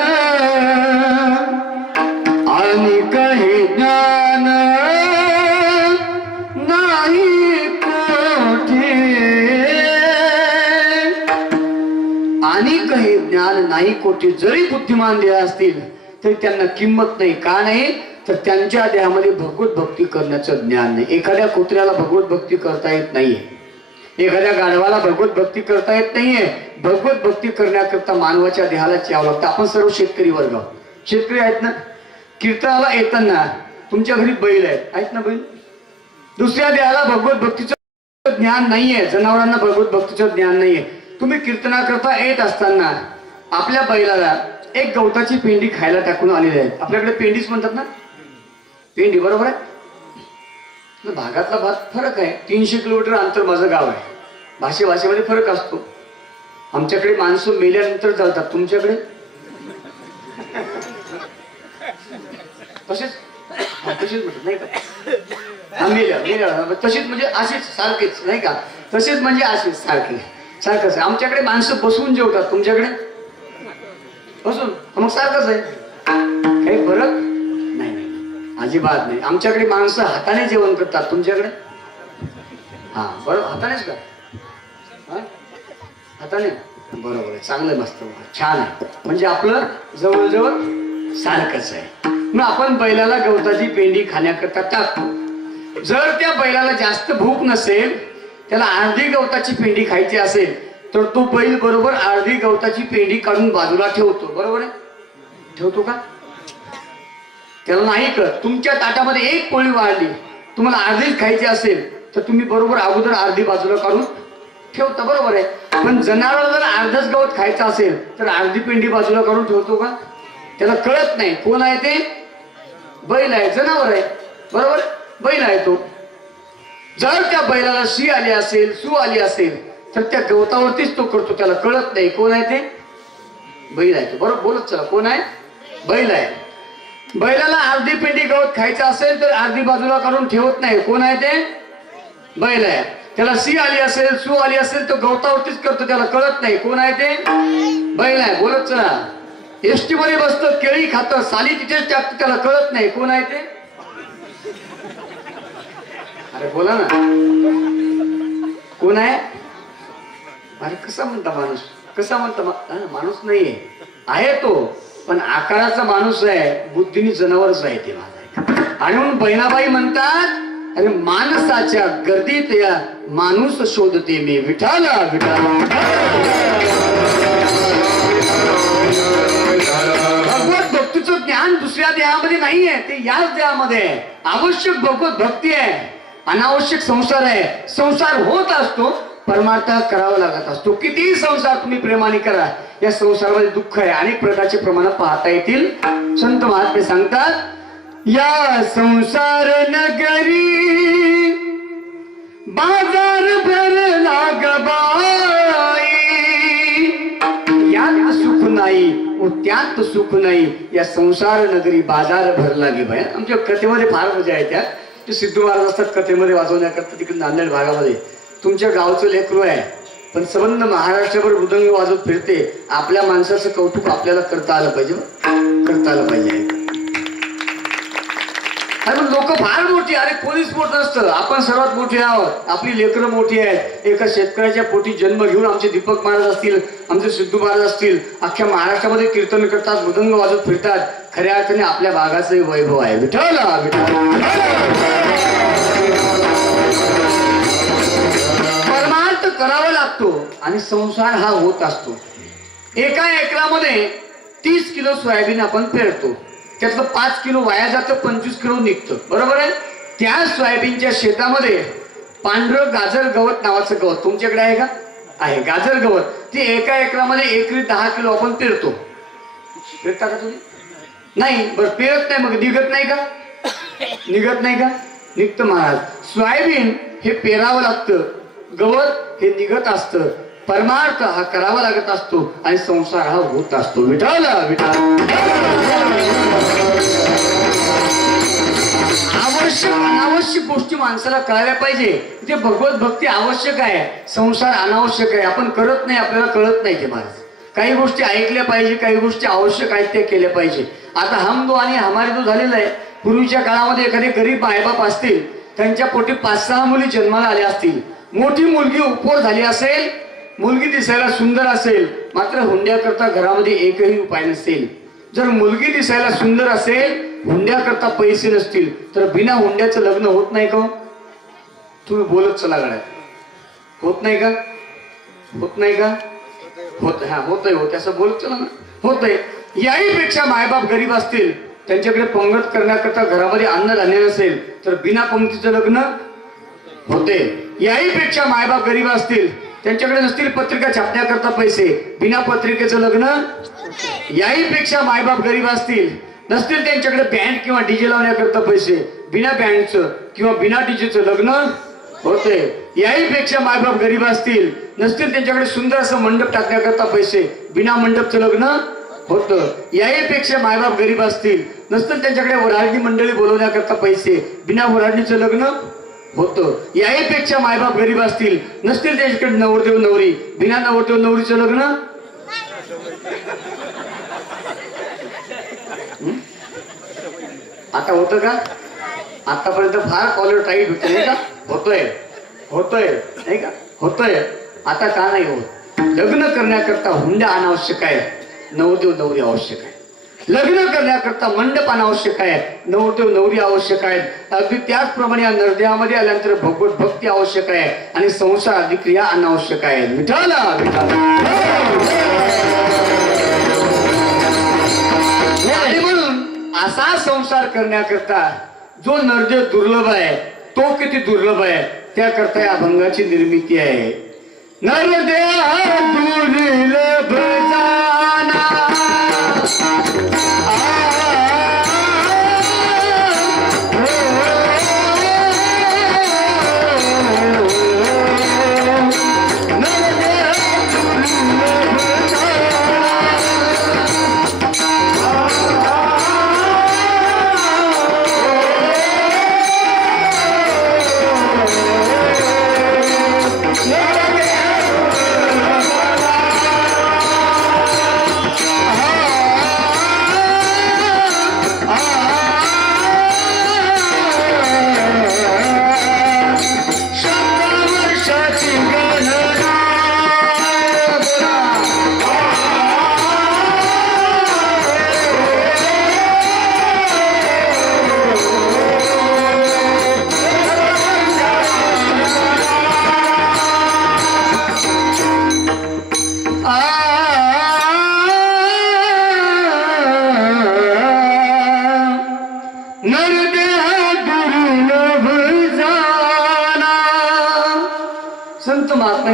आणि काही ज्ञान नाही कोठे. आणि काही ज्ञान नाही कोठे. जरी बुद्धिमान देह असतील तरी त्यांना किंमत नाही. का नाही? तर त्यांच्या देहामध्ये भगवत भक्ती करण्याचं ज्ञान नाही. एखाद्या कुत्र्याला भगवत भक्ती करता येत नाहीये. एखाद्या गाढवाला भगवत भक्ती करता येत नाहीये. भगवत भक्ती करण्याकरता मानवाच्या देहाला यावं लागतं. आपण सर्व शेतकरी वर्ग आहोत. शेतकरी आहेत ना. कीर्तनाला येताना तुमच्या घरी बैल आहेत ना बैल. दुसऱ्या देहाला भगवत भक्तीचं ज्ञान नाहीये. जनावरांना भगवत भक्तीचं ज्ञान नाहीये. तुम्ही कीर्तनाकरता येत असताना आपल्या बैलाला एक गवताची पेंडी खायला टाकून आलेली आहे. आपल्याकडे पेंडीच म्हणतात ना. पेंडी बरोबर आहे. भागातला भाग फरक आहे. 300 किलोमीटर अंतर माझं गाव आहे. भाषेमध्ये फरक असतो. आमच्याकडे माणसं मेल्यानंतर चालतात. तुमच्याकडे तसेच म्हणतात नाही का. मेल्या तसेच म्हणजे असेच सारखेच नाही का. तसेच म्हणजे असेच सारखंच. आमच्याकडे माणसं बसून जेवतात. तुमच्याकडे बसून. मग सारखंच आहे. काही फरक नाही. अजिबात नाही. आमच्याकडे माणसं हाताने जेवण करतात. तुमच्याकडे हा बरोबर हातानेच का. हाताने बरोबर आहे. चांगलं मस्त छान आहे. म्हणजे आपलं जवळजवळ सारखंच आहे. मग आपण बैलाला गवताची पेंडी खाण्याकरता टाकतो. जर त्या बैलाला जास्त भूक नसेल, त्याला अर्धी गवताची पेंडी खायची असेल, तर तो बैल बरोबर अर्धी गवताची पेंडी काढून बाजूला ठेवतो. बरोबर आहे. ठेवतो का. त्याला नाही कळत. तुमच्या ताटामध्ये एक पोळी वाढली, तुम्हाला अर्धीच खायची असेल, तर तुम्ही बरोबर अगोदर अर्धी बाजूला काढून ठेवता. बरोबर आहे. पण जनावराला जर अर्धच गवत खायचं असेल तर अर्धी पेंडी बाजूला काढून ठेवतो का. त्याला कळत नाही. कोण आहे ते. बैल आहे. जनावर आहे. बरोबर. बैल आहे तो. जर त्या बैलाला शी आली असेल, सू आली असेल, तर त्या गवतावरतीच तो करतो. त्याला कळत नाही. कोण आहे ते. बैल आहे तो. बरोबर बोलत चला. कोण आहे. बैल आहे. बैलाला अर्धी पेंडी गवत खायचं असेल तर अर्धी बाजूला काढून ठेवत नाही. कोण आहे ते. बैल आहे. त्याला सी आली असेल, सू आली असेल, तो गवतावरतीच करतो. त्याला कळत नाही. कोण आहे ते. बैल आहे. बोलत चला. एसटी मध्ये बसतो, केळी खातं, साली तिथेच टाकतो. त्याला कळत नाही. कोण आहे ते. अरे बोला ना. कोण आहे. अरे कसा म्हणता माणूस. कसा म्हणता माणूस नाहीये. आहे तो, पण आकाराचा माणूस आहे. बुद्धीने जनावरच आहे ते माझा. आणि म्हणून बहिणाबाई म्हणतात, अरे माणसाच्या गर्दीत या माणूस शोधते मी. विठाला भगवत भक्तीचं ज्ञान दुसऱ्या देहामध्ये नाहीये. ते याच देहामध्ये आहे. आवश्यक भगवत भक्ती आहे. अनावश्यक संसार आहे. संसार होत असतो, परमार्थ करावा लागत असतो. कितीही संसार तुम्ही प्रेमाने करा, या संसारामध्ये दुःख आहे. अनेक प्रकारचे प्रमाण पाहता येतील. संत महात्मे सांगतात, या संसार नगरी बाजार भरला ग बाई. यात सुख नाही व त्यात सुख नाही, या संसार नगरी बाजार भरला गे बाई. आमच्या कथेमध्ये फार मजा आहे. त्या सिद्धू महाराज असतात कथेमध्ये वाजवण्याकरता तिकडे नांदेड भागामध्ये. तुमच्या गावचं लेकरू आहे, पण संबंध महाराष्ट्रावर मृदंग वाजवत फिरते. आपल्या माणसाचं कौतुक आपल्याला करता आलं पाहिजे. लोक फार मोठी. अरे कोणीच मोठं नसतं. आपण सर्वात मोठे आहोत. आपली लेकरं मोठी आहेत. एका शेतकऱ्याच्या पोटी जन्म घेऊन आमचे दीपक महाराज असतील, आमचे सिद्धू महाराज असतील, अख्ख्या महाराष्ट्रामध्ये कीर्तन करतात, मृदंग वाजवत फिरतात. खऱ्या अर्थाने आपल्या भागाचं वैभव आहे. विठ्ठला परमार्थ करावा लागतो आणि संसार हा होत असतो. एका एकरामध्ये 30 किलो सोयाबीन आपण पेरतो. त्यातलं 5 किलो वाया जातं, 25 किलो निघतं. बरोबर आहे. त्या सोयाबीनच्या शेतामध्ये पांढरं गाजर गवत नावाचं गवत तुमच्याकडे आहे का. आहे गाजर गवत. ते एका एकरामध्ये एकरी 10 किलो आपण पेरतो. पेरता का तुम्ही. नाही. बरं पेरत नाही. मग निघत नाही का. निघत नाही का. निघतं महाराज. सोयाबीन हे पेरावं लागतं, गवत हे निघत असतं. परमार्थ हा करावा लागत असतो आणि संसार हा होत असतो. विठाला आवश्यक अनावश्यक गोष्टी माणसाला कळायला पाहिजे. ते भगवत भक्ती आवश्यक आहे, संसार अनावश्यक आहे. आपण करत नाही, आपल्याला कळत नाही ते महाराज. काही गोष्टी ऐकल्या पाहिजे, काही गोष्टी आवश्यक आहेत त्या केल्या पाहिजे. आता हम दो आणि हमारे दो झालेला आहे. पूर्वीच्या काळामध्ये एखादे गरीब मायबाप असतील, त्यांच्या पोटी 5-6 मुली जन्माला आल्या असतील. मोठी मुलगी उपवर झाली असेल, मुलगी दिसायला सुंदर असेल, मात्र हुंड्याकरता घरामध्ये एकही उपाय नसेल. जर मुलगी दिसायला सुंदर असेल, हुंड्याकरता पैसे नसतील, तर बिना हुंड्याचं लग्न होत नाही का. तुम्ही बोलत चला गड्या. होत नाही का? होत नाही का? होत, हा होतंय, होत असं बोलतो ना, होतंय. याहीपेक्षा मायबाप गरीब असतील, त्यांच्याकडे पंगत करण्याकरता घरामध्ये अन्नधान्य नसेल तर बिना पंक्तीचं लग्न होते. याहीपेक्षा मायबाप गरीब असतील, त्यांच्याकडे नसतील पत्रिका छापण्याकरता पैसे, बिना पत्रिकेचं लग्न. याहीपेक्षा मायबाप गरीब असतील, नसतील त्यांच्याकडे बँड किंवा डीजे लावण्याकरता पैसे, बिना बँडचं किंवा बिना डीजेचं लग्न होते. याहीपेक्षा मायबाप गरीब असतील, नसतील त्यांच्याकडे सुंदर असं मंडप टाकण्याकरता पैसे, बिना मंडपचं लग्न होतं. याहीपेक्षा मायबाप गरीब असतील, नसतील त्यांच्याकडे वऱ्हाडी मंडळी बोलवण्याकरता पैसे, बिना वऱ्हाडीचं लग्न होतं. याहीपेक्षा मायबाप गरीब असतील, नसतील त्यांच्याकडे नवरदेव नवरी, बिना नवरदेव नवरीचं लग्न. आता होतं का? आतापर्यंत फार कॉलर टाईट होते नाही का? होतोय, होतोय नाही का? होतोय. आता का नाही होत? लग्न करण्याकरता हुंडा अनावश्यक आहे, नवरदेव नवरी आवश्यक आहे. लग्न करण्याकरता मंडप अनावश्यक आहे, नवरदेव नवरी आवश्यक आहेत. अगदी त्याचप्रमाणे या नरदेहामध्ये आल्यानंतर भगवत भक्ती आवश्यक आहे आणि संसार आदी क्रिया अनावश्यक आहे. विठ्ठल आणि म्हणून असा संसार करण्याकरता जो नरदेव दुर्लभ आहे, तो किती दुर्लभ आहे त्याकरता या अभंगाची निर्मिती आहे. नरदेह दुर्लभ जाना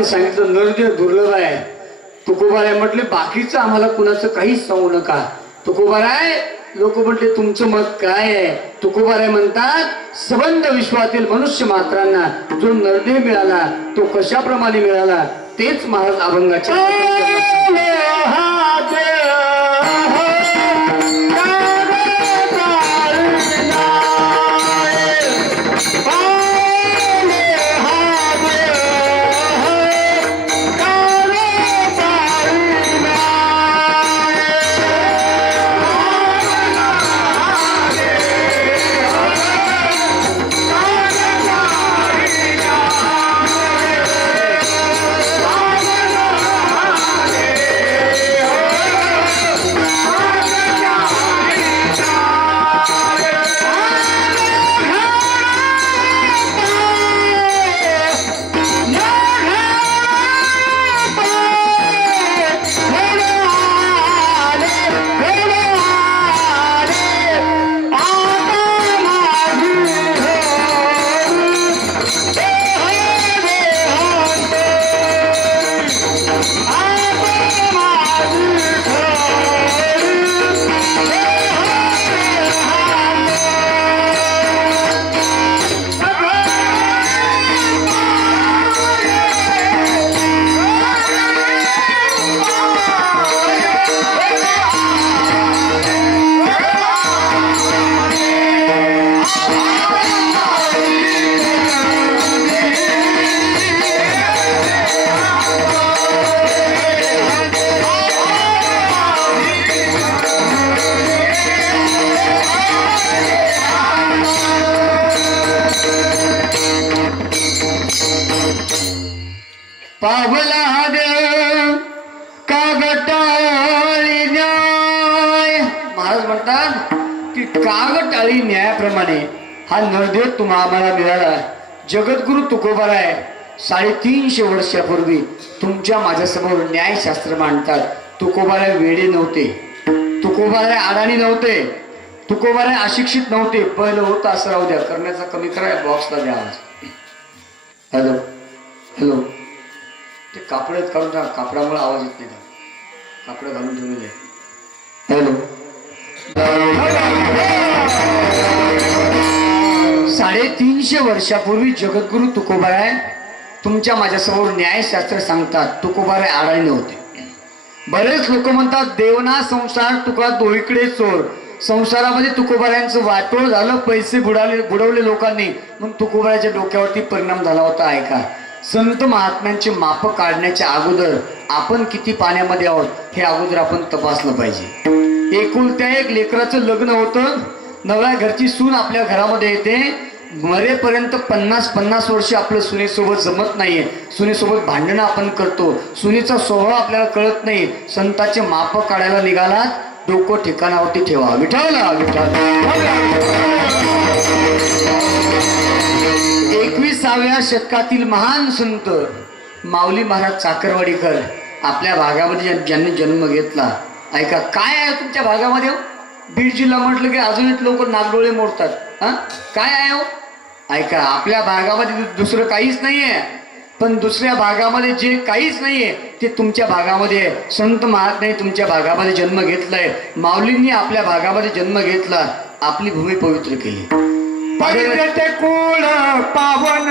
सांगितलं नरदेह दुर्लभ आहे. तुकोबाराय म्हटले बाकीचं आम्हाला कुणाचं काहीच सांगू नका. तुकोबाराय लोक म्हटले तुमचं मत काय आहे? तुकोबाराय म्हणतात सबंध विश्वातील मनुष्य मात्रांना जो नरदेह मिळाला तो कशाप्रमाणे मिळाला तेच महाराज अभंगाच्या पावला देव कागटाळी न्याय. महाराज म्हणतात की कागटाळी न्यायाप्रमाणे हा नरदेह तुम्हा आम्हाला मिळाला. जगद्गुरु तुकोबाराय 350 वर्षापूर्वी तुमच्या माझ्यासमोर न्यायशास्त्र मांडतात. तुकोबाराय वेडे नव्हते, तुकोबाराय अडाणी नव्हते, तुकोबाराय अशिक्षित नव्हते. पहिलं होतं असं राहू द्या, करण्याचा कमी करा, बॉक्सला द्या आवाज. हॅलो हॅलो, ते कापड काढून टाका, कापडामुळे आवाज येत नाही. कापड घालून ठेवलेले. हॅलो, 350 वर्षापूर्वी जगद्गुरु तुकोबाराय तुमच्या माझ्यासमोर न्यायशास्त्र सांगतात. तुकोबाराय अडाणी नव्हते. बरेच लोक म्हणतात देवना संसार तुका दोहीकडे चोर. संसारामध्ये तुकोबारायांचं वाटोळ झालं, पैसे बुडवले लोकांनी, मग तुकोबाराच्या डोक्यावरती परिणाम झाला होता. ऐका, संत महात्म्यांचे माप काढण्याच्या अगोदर आपण किती पाण्यामध्ये आहोत हे अगोदर आपण तपासलं पाहिजे. एकुलत्या एक लेकराचं लग्न होतं, नव्या घरची सून आपल्या घरामध्ये येते. मरेपर्यंत 50 वर्ष आपलं सुनेसोबत जमत नाहीये, सुनेसोबत भांडणं आपण करतो, सुनेचा स्वभाव आपल्याला कळत नाही. संतांचे माप काढायला निघालात, डोकं ठिकाणावरती ठेवा. विठाला विठाल. 21व्या शतकातील महान संत माऊली महाराज चाकरवाडीकर आपल्या भागामध्ये ज्यांनी जन्म घेतला. ऐका, काय आहे तुमच्या भागामध्ये? बीड जिल्हा म्हटलं की अजून लोक नागडोळे मोडतात. हा, काय आहे हो? ऐका, आपल्या भागामध्ये दुसरं काहीच नाहीये, पण दुसऱ्या भागामध्ये जे काहीच नाहीये ते तुमच्या भागामध्ये आहे. संत महात्म्यांनी तुमच्या भागामध्ये जन्म घेतलाय, माऊलींनी आपल्या भागामध्ये जन्म घेतला, आपली भूमी पवित्र केली. पवित्र कुळ पावन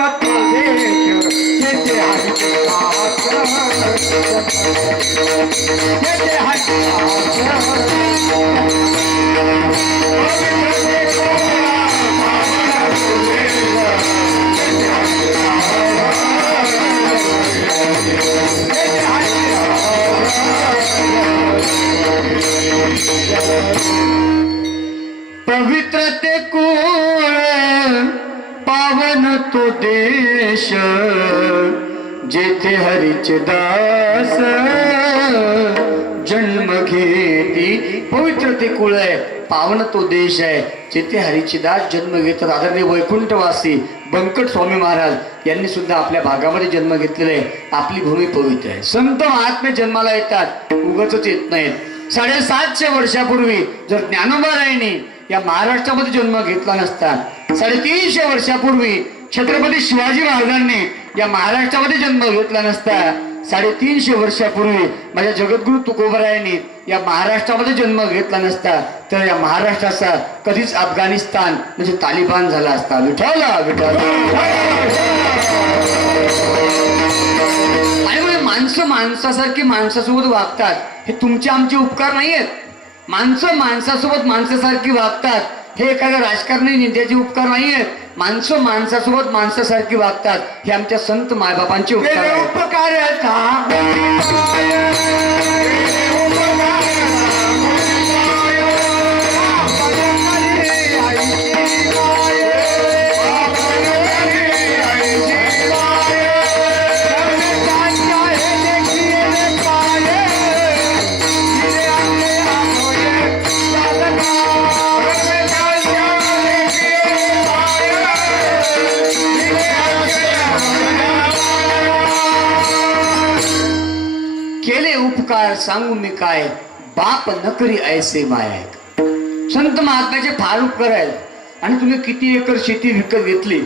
पवित्र ते कुळ पावन तो देश, जेथे हरीचे दास जन्म घेती. पवित्र ते कुळ आहे, पावन तो देश आहे, जेथे हरीचे दास जन्म घेतात. आदरणीय वैकुंठवासी बंकट स्वामी महाराज यांनी सुद्धा आपल्या भागामध्ये जन्म घेतलेला आहे. आपली भूमी पवित्र आहे. संत महात्मे जन्माला येतात, उगाचच येत नाहीत. 750 वर्षापूर्वी जर ज्ञानोबारायांनी या महाराष्ट्रामध्ये जन्म घेतला नसता, 350 वर्षापूर्वी छत्रपती शिवाजी महाराजांनी या महाराष्ट्रामध्ये जन्म घेतला नसता, 350 वर्षापूर्वी माझ्या जगद्गुरु तुकोबारायांनी या महाराष्ट्रामध्ये जन्म घेतला नसता, तर या महाराष्ट्राचा कधीच अफगाणिस्तान म्हणजे तालिबान झाला असता. विठाला विठाल. आणि माणसं माणसासारखी माणसासोबत वागतात, हे तुमचे आमचे उपकार नाही आहेत. माणसं माणसासोबत माणसासारखी वागतात, हे एखाद्या राजकारणी नेत्याचे उपकार नाही आहेत. माणसं माणसासोबत माणसासारखी वागतात, हे आमच्या संत मायबापांचे उपकार आहेत. सांगू मी काय, बाप नकरी ऐसे माय. संत महात्म्याचे फार उपकार आहेत. आणि तुम्ही किती एकर शेती विकत घेतली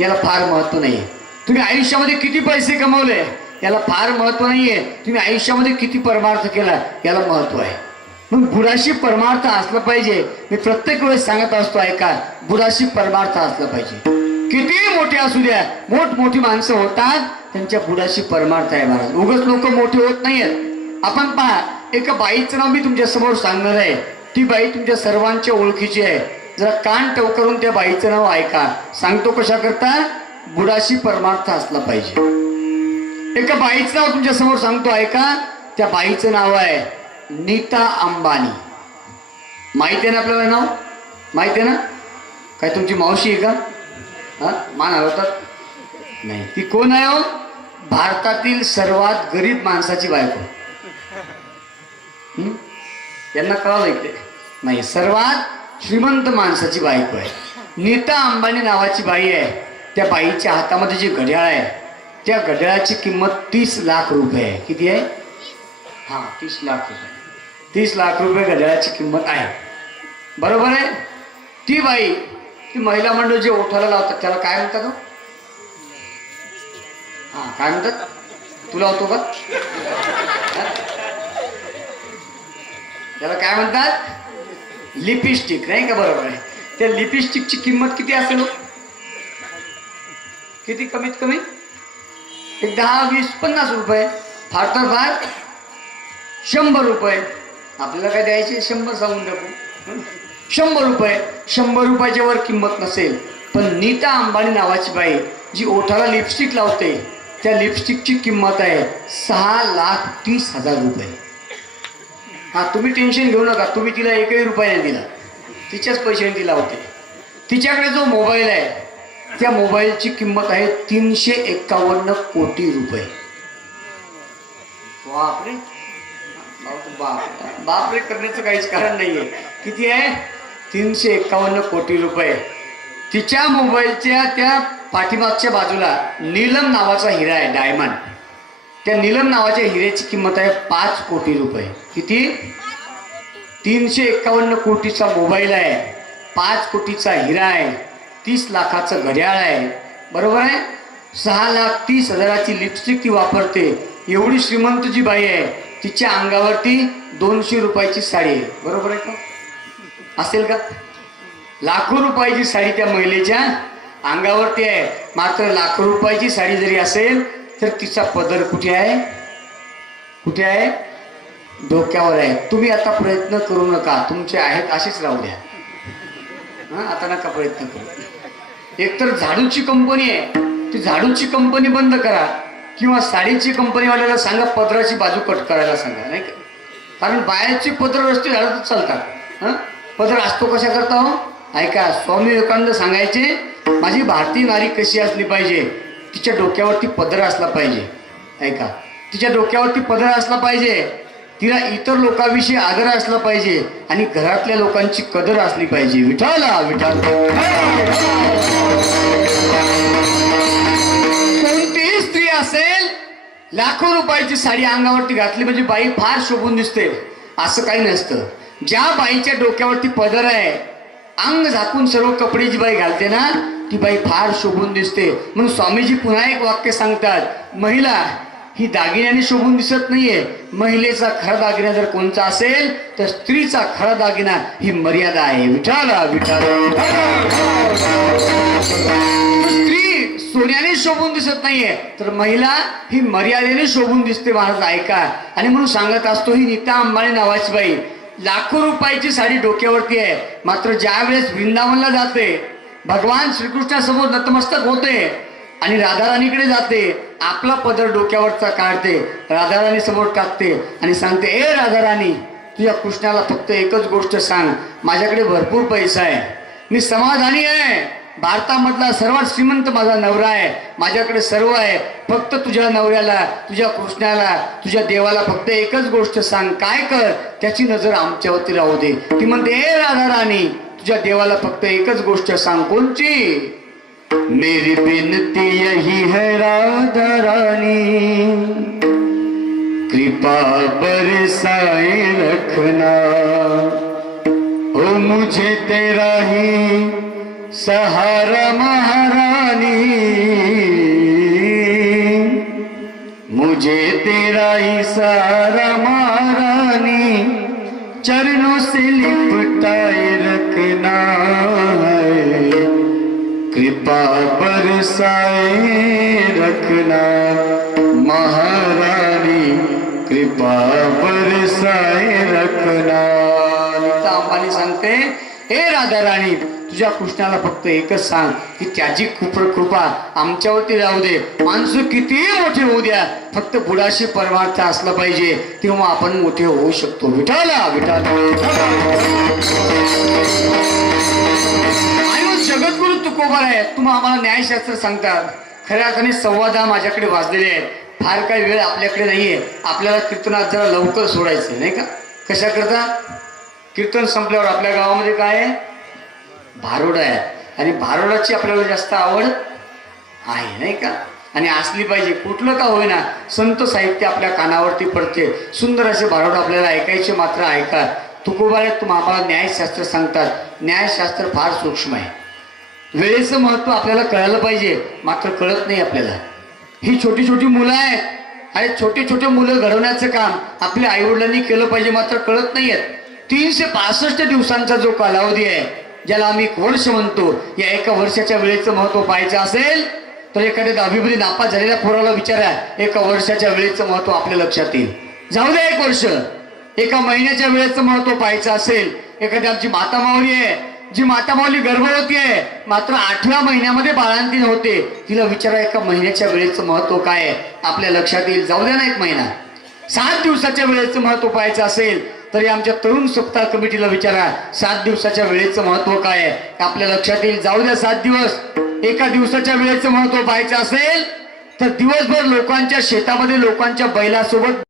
याला फार महत्व नाहीये. तुम्ही आयुष्यामध्ये किती पैसे कमवले याला फार महत्व नाहीये. तुम्ही आयुष्यामध्ये किती परमार्थ केला याला महत्व आहे. मग बुडाशी परमार्थ असलं पाहिजे. मी प्रत्येक वेळेस सांगत असतो, ऐका, बुडाशी परमार्थ असलं पाहिजे. किती मोठे असू द्या, मोठमोठी माणसं होतात, त्यांच्या बुडाशी परमार्थ आहे महाराज. उगाच लोक मोठे होत नाहीयेत. आपण पहा, एका बाईचं नाव मी तुमच्या समोर सांगणार आहे. ती बाई तुमच्या सर्वांच्या ओळखीची आहे. जरा कान टवकरून त्या बाईचं नाव ऐका. सांगतो कशा करता, बुडाशी परमार्थ असला पाहिजे. एका बाईचं नाव तुमच्या समोर सांगतो, ऐका. त्या बाईचं नाव आहे नीता अंबानी. माहिती आहे ना आपल्याला नाव? माहिती आहे ना? काय तुमची मावशी आहे का? हा, मान हलवतात नाही. ती कोण आहे हो? भारतातील सर्वात गरीब माणसाची बायको. यांना कळालं इकडे नाही. सर्वात श्रीमंत माणसाची बायको आहे. नीता अंबानी नावाची बाई आहे. त्या बाईच्या हातामध्ये जे घड्याळ आहे त्या घड्याळाची किंमत 30 लाख रुपये आहे. किती आहे? हा, 30 लाख रुपये. 30 लाख रुपये घड्याळाची किंमत आहे. बरोबर आहे. ती बाई, ती महिला मंडळ जे ओठाला लावतात त्याला काय म्हणतात हो? हा, काय म्हणतात? तू लावतो का? त्याला काय म्हणतात? लिपस्टिक, नाही का? बरोबर आहे. त्या लिपस्टिकची किंमत किती असेल? किती? कमीत कमी एक 10, 20, 50 रुपये, फार तर फार 100 रुपये. आपल्याला काय द्यायचे? 100 सांगून टाकू. 100 रुपये. 100 रुपयाच्या वर किंमत नसेल. पण नीता अंबानी नावाची बाई जी ओठाला लिपस्टिक लावते, त्या लिपस्टिकची किंमत आहे 6,30,000 रुपये. हा, तुम्ही टेन्शन घेऊ नका. तुम्ही तिला एकही रुपया नाही दिला, तिच्याच पैशाने ती लावते. तिच्याकडे जो मोबाईल आहे त्या मोबाईलची किंमत आहे 351 कोटी रुपये. बापरे, बापरे करण्याचं काहीच कारण नाहीये. किती आहे? 351 कोटी रुपये. तिच्या मोबाईलच्या त्या पाठीमागच्या बाजूला नीलम नावाचा हिरा आहे, डायमंड. त्या नीलम नावाच्या हिऱ्याची किंमत आहे 5 कोटी रुपये. किती? 351 कोटीचा मोबाईल आहे, 5 कोटीचा हिरा आहे, 30 लाखाचं घड्याळ आहे. बरोबर आहे. 6,30,000ची लिपस्टिक ती वापरते. एवढी श्रीमंत जी बाई आहे तिच्या अंगावरती 200 रुपयाची साडी आहे. बरोबर आहे का? असेल का? लाखो रुपयाची साडी त्या महिलेच्या अंगावरती आहे. मात्र लाखो रुपयाची साडी जरी असेल तर तिचा पदर कुठे आहे? कुठे आहे? डोक्यावर आहे. तुम्ही आता प्रयत्न करू नका, तुमचे आहेत असेच राहू द्या. हा, आता नका प्रयत्न करू. एकतर झाडूची कंपनी आहे, ती झाडूची कंपनी बंद करा, किंवा साडीची कंपनीवाल्याला सांगा पदराची बाजू कट करायला सांगा, नाही का? कारण बाहेरची पदर रस्ते झाडतच चालतात. हां, पदर असतो कशा करता हो? ऐका, स्वामी विवेकानंद सांगायचे, माझी भारतीय नारी कशी असली पाहिजे? तिच्या डोक्यावरती पदर असला पाहिजे. ऐका, तिच्या डोक्यावरती पदर असला पाहिजे, तिला इतर लोकांविषयी आदर असला पाहिजे, आणि घरातल्या लोकांची कदर असली पाहिजे. विठाला विठाल. कोणतीही स्त्री असेल, लाखो रुपयाची साडी अंगावरती घातली म्हणजे बाई फार शोभून दिसते, असं काही नसतं. ज्या बाईच्या डोक्यावरती पदर आहे, अंग झाकून सर्व कपडे जी बाई घालते ना, ती बाई फार शोभून दिसते. म्हणून स्वामीजी पुन्हा एक वाक्य सांगतात, महिला ही दागिन्याने शोभून दिसत नाहीये. महिलेचा खरा दागिना जर कोणता असेल तर स्त्रीचा खरा दागिना ही मर्यादा आहे. विठाला विठाला. स्त्री सोन्याने शोभून दिसत नाहीये, तर महिला ही मर्यादेने शोभून दिसते. महाराज ऐका. आणि म्हणून सांगत असतो, ही नीता अंबानी नावाची बाई लाखो रुपयाची साडी डोक्यावरती आहे, मात्र ज्या वेळेस वृंदावनला जाते, भगवान श्रीकृष्णासमोर नतमस्तक होते आणि राधाराणीकडे जाते, आपला पदर डोक्यावरचा काढते, राधाराणी समोर टाकते आणि सांगते, ए राधाराणी, तुझ्या कृष्णाला फक्त एकच गोष्ट सांग, माझ्याकडे भरपूर पैसा आहे, मी समाधानी आहे, भारतामधला सर्वात श्रीमंत माझा नवरा आहे, माझ्याकडे सर्व आहे, फक्त तुझ्या नवऱ्याला, तुझ्या कृष्णाला, तुझ्या देवाला फक्त एकच गोष्ट सांग, काय कर, त्याची नजर आमच्यावरती राहू दे. ती म्हणते, ए राधाराणी, तुझ्या देवाला फक्त एकच गोष्ट सांग. कोणची? मेरी विनती यही है राधा रानी, कृपा बरसाए रखना, ओ मुझे तेरा ही सहारा महारानी, मुझे तेरा ही सहारा महारानी, चरणों से लिपटाए रखना है, कृपा बरसाए रखना महारानी, कृपा बरसाए रखना. नीता अंबानी सांगते, हे राधा राणी, तुझ्या कृष्णाला फक्त एकच सांग की त्याची कृपा आमच्यावरती राहू दे. माणसं कितीही मोठे होऊ द्या, फक्त बुडाशी परमार्थ असला पाहिजे, तेव्हा आपण मोठे होऊ शकतो. विठाला विठाला. जगद्गुरु तुकोबार आहे, तुम्ही आम्हाला न्यायशास्त्र सांगतात. खऱ्या अर्थाने संवाद हा माझ्याकडे वाजलेले आहेत. फार काही वेळ आपल्याकडे नाहीये. आपल्याला कीर्तनात जरा लवकर सोडायचं नाही का? कशा करता? कीर्तन संपल्यावर आपल्या गावामध्ये काय आहे? भारुड आहे, आणि भारुडाची आपल्याला जास्त आवड आहे नाही का? आणि असली पाहिजे. कुठलं का होईना संत साहित्य आपल्या कानावरती पडते. सुंदर असे भारुड आपल्याला ऐकायचे, मात्र ऐका. तुकोबारे आम्हाला न्यायशास्त्र सांगतात. न्यायशास्त्र फार सूक्ष्म आहे. वेळेचं महत्व आपल्याला कळायला पाहिजे, मात्र कळत नाही आपल्याला. ही छोटी छोटी मुलं आहेत, अरे छोटे छोटे मुलं घडवण्याचं काम आपल्या आईवडिलांनी केलं पाहिजे, मात्र कळत नाही आहेत. 365 दिवसांचा जो कालावधी आहे, ज्याला आम्ही एक वर्ष म्हणतो, या एका वर्षाच्या वेळेचं महत्व पाहायचं असेल तर एखाद्या 10वी नापास झालेल्या पोराला विचारा, एका वर्षाच्या वेळेचं महत्व आपल्या लक्षात येईल. जाऊ द्या 1 वर्ष. एका महिन्याच्या वेळेचं महत्व पाहायचं असेल, एखादी आमची माता माऊली आहे, जी माता माऊली गर्भवती आहे, मात्र 8व्या महिन्यामध्ये बाळंतीण होते, तिला विचारा एका महिन्याच्या वेळेचं महत्व काय आहे, आपल्या लक्षात येईल. जाऊ द्या ना 1 महिना. 7 दिवसाच्या वेळेचं महत्व पाहायचं असेल तरी आमच्या तरुण सप्ताह कमिटीला विचारा, 7 दिवसाच्या वेळेचं महत्व काय आहे, आपल्या लक्षात येईल. जाऊ द्या 7 दिवस. एका दिवसाच्या वेळेचं महत्व पाहायचं असेल तर दिवसभर लोकांच्या शेतामध्ये लोकांच्या बैलासोबत